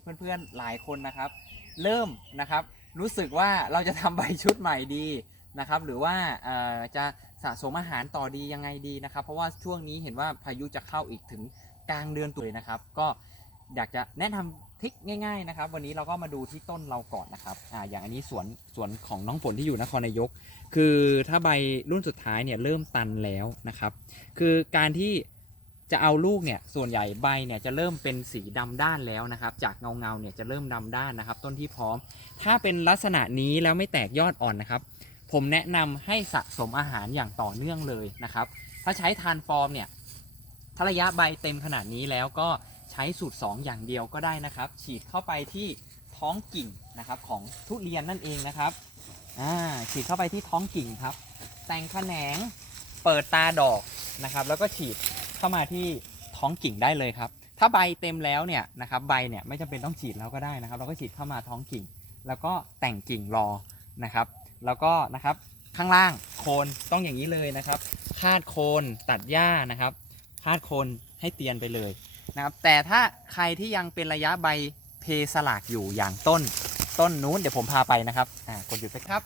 เพื่อนๆหลายคนนะครับ เริ่มนะครับรู้สึกว่าเราจะทำใบชุดใหม่ดีนะครับ หรือว่าจะสะสมอาหารต่อดียังไงดีนะครับ เพราะว่าช่วงนี้เห็นว่าพายุจะเข้าอีกถึงกลางเดือนตุลานะครับ ก็อยากจะแนะนำทริคง่าย ๆนะครับ วันนี้เราก็มาดูที่ต้นเราก่อนนะครับออย่างอันนี้สวนสวนของน้องฝนที่อยู่นครนายก คือถ้าใบรุ่นสุดท้ายเนี่ยเริ่มตันแล้วนะครับ คือการที่ จะเอาลูกเนี่ยส่วนใหญ่ใบเนี่ยจะเริ่มเป็นสีดำด้านแล้วนะครับ จากเงาเงาเนี่ยจะเริ่มดำด้านนะครับ ต้นที่พร้อม ถ้าเป็นลักษณะนี้แล้วไม่แตกยอดอ่อนนะครับ ผมแนะนำให้สะสมอาหารอย่างต่อเนื่องเลยนะครับ ถ้าใช้ทานฟอร์มเนี่ยถ้าระยะใบเต็มขนาดนี้แล้วก็ใช้สูตร 2 อย่างเดียวก็ได้นะครับ ฉีดเข้าไปที่ท้องกิ่งนะครับของทุเรียนนั่นเองนะครับอ่าฉีดเข้าไปที่ท้องกิ่งครับ แต่งแขนงเปิดตาดอกนะครับ แล้วก็ฉีด เข้ามาที่ท้องกิ่งได้เลยครับ ถ้าใบเต็มแล้วเนี่ยนะครับใบเนี่ยไม่จำเป็นต้องฉีดแล้วก็ได้นะครับ เราก็ฉีดเข้ามาท้องกิ่ง แล้วก็แต่งกิ่งรอนะครับ แล้วก็นะครับข้างล่างโคนต้องอย่างนี้เลยนะครับคาดโคนตัดหญ้านะครับคาดโคนให้เตียนไปเลยนะครับ แต่ถ้าใครที่ยังเป็นระยะใบเพสลากอยู่อย่างต้นต้นนู้นเดี๋ยวผมพาไปนะครับอ่ากดหยุดไปครับ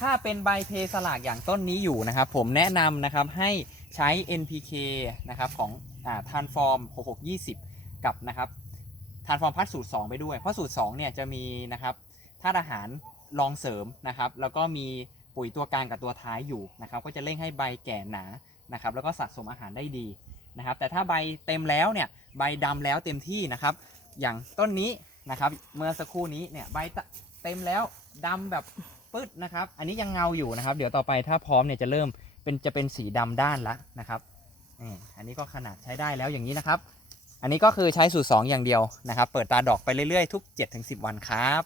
ถ้าเป็นใบเพสลากอย่างต้นนี้อยู่นะครับ ผมแนะนำนะครับให้ใช้ NPK นะครับของอ่าทานฟอร์ม6620 กับนะครับทานฟอร์มพัดสูตร 2 ไปด้วย เพราะสูตร2เนี่ยจะมีนะครับธาตุอาหารรองเสริมนะครับ แล้วก็มีปุ๋ยตัวกลางกับตัวท้ายอยู่นะครับ ก็จะเร่งให้ใบแก่หนานะครับ แล้วก็สะสมอาหารได้ดีนะครับ แต่ถ้าใบเต็มแล้วเนี่ยใบดำแล้วเต็มที่นะครับ อย่างต้นนี้นะครับ เมื่อสักครู่นี้เนี่ยใบเต็มแล้วดำแบบ ปึ๊ดนะครับ อันนี้ยังเงาอยู่นะครับ เดี๋ยวต่อไปถ้าพร้อมเนี่ยจะเริ่มเป็นจะเป็นสีดำด้านละนะครับอันนี้ก็ขนาดใช้ได้แล้วอย่างนี้นะครับ อันนี้ก็คือใช้สูตร2อย่างเดียวนะครับ เปิดตาดอกไปเรื่อยๆ ทุก 7-10 วันครับ